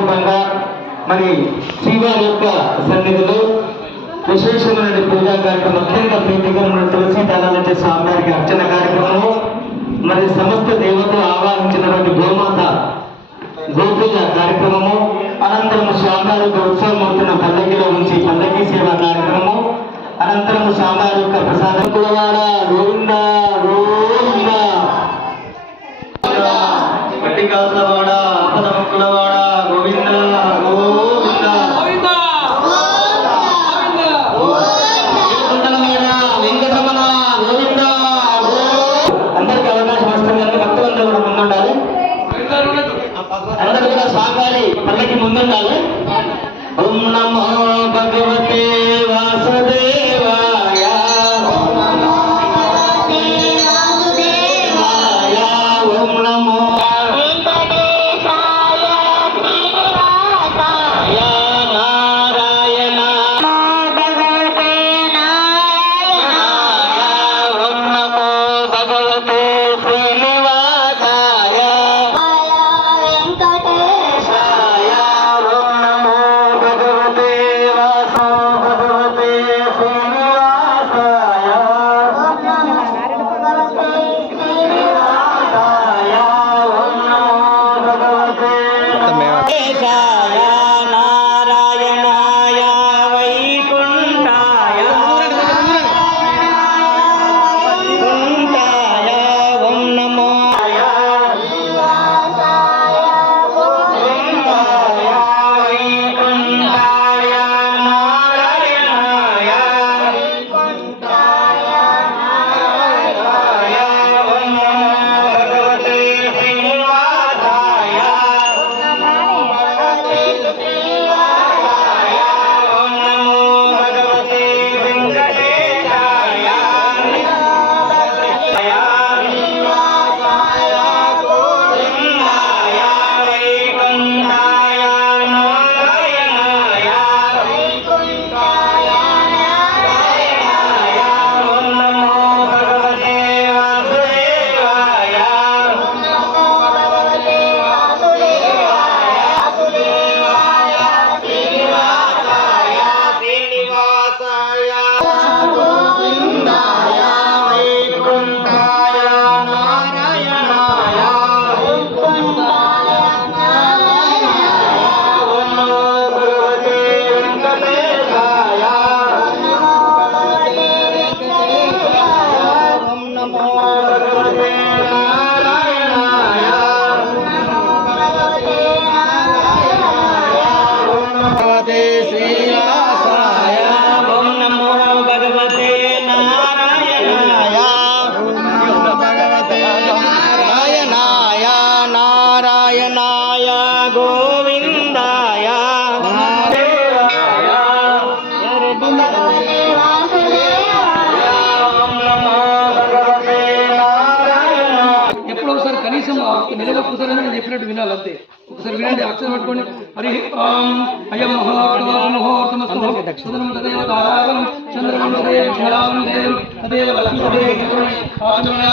సందర్భంగా మరి శ్రీవారి యొక్క సన్నిధిలో విశేషమైన పూజా కార్యక్రమం అత్యంత ప్రీతికరమైన తులసి దళాలంటే స్వామివారికి అర్చన కార్యక్రమము మరి సమస్త దేవతలు ఆవాహించినటువంటి గోమాత గోపూజ కార్యక్రమము అనంతరం స్వామివారి యొక్క ఉత్సవం అవుతున్న పల్లకిలో ఉంచి పల్లకి సేవ కార్యక్రమము అనంతరం స్వామివారి యొక్క ప్రసాదం. కులవాడ గోవింద గోవింద గట్టి menang ನೆಲದ ಕುಸರ ಡೆಫಿನೆಟ್ ವಿನಲ್ ಅಂತೆ ಕುಸರ ವಿನಂತೆ ಅಕ್ಷರ ಮಾಡ್ಕೊಂಡು ಹರಿ ಓಂ ಅಯಂ ಮಹೋರ್ತಮ ಮಹೋರ್ತಮಸ್ತು ಸದನಂ ತದೇವ ತಾರಾಗಂ ಚಂದ್ರಮಂ ತದೇ ಕ್ಷಣಾಂ ದೇವ ತದೇವ ಲಕ್ಷ್ಮೇ ಆಚರಣ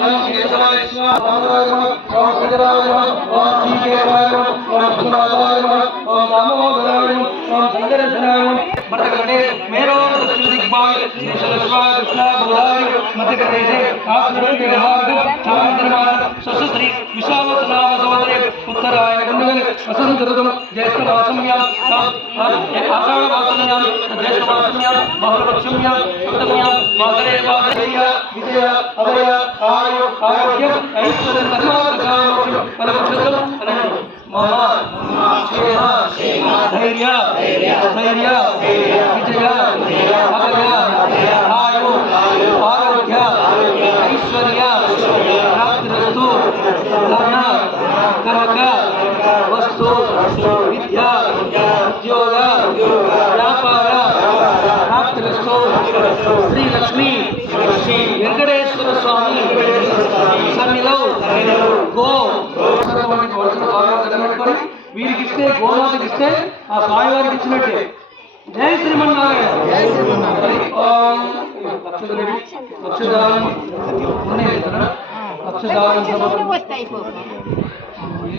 ಓಂ ಕೇಶವಾಯ ಸ್ವಾಹಾರಾಗಮ ಓಂ ಗಜರಾಗಮ ಓಂ ಶ್ರೀಕೇಶವಾಗಮ ಓಂ ಸುಂದರಾಗಮ ಓಂ ರಾಮೋದರಾಗಮ ಓಂ ಸಂಗರಸನಾಗಮ ಮತಗಡೆ ಮೇರೋ ದಿಗ್ಭಾಗ ಕೃಷ್ಣ ಬುಧಾಯ ಮತಗಡೆ ಆಸನ ವಿಹಾರ ಚಾಂದ್ರಮಾನ బుధాయ మధ్యప్రదేశే ఆశ్రమంతి విభాగ చామంతరమాన సశస్త్రి విశాలతనామ సోదరే ఉత్తరాయణ గంధగల వసంత ఋతుం జ్యేష్ఠ మాసమ్యాం ఆషాఢ మాసమ్యాం జ్యేష్ఠ మాసమ్యాం బహుళపక్షమ్యాం సప్తమ్యాం వాసరే వాసరేయ విజయ అభయ వస్తు విద్య ఉద్యోగ వ్యాపార ప్రాప్తిరస్తు శ్రీ లక్ష్మి శ్రీ వెంకటేశ్వర స్వామి సన్నిలో గో వీరికి ఇస్తే గోమాతకి ఇస్తే ఆ స్వామివారికి ఇచ్చినట్టే. జై శ్రీమన్నారాయణ. కదా? అక్షరదానం సమర్పణ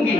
లుంగి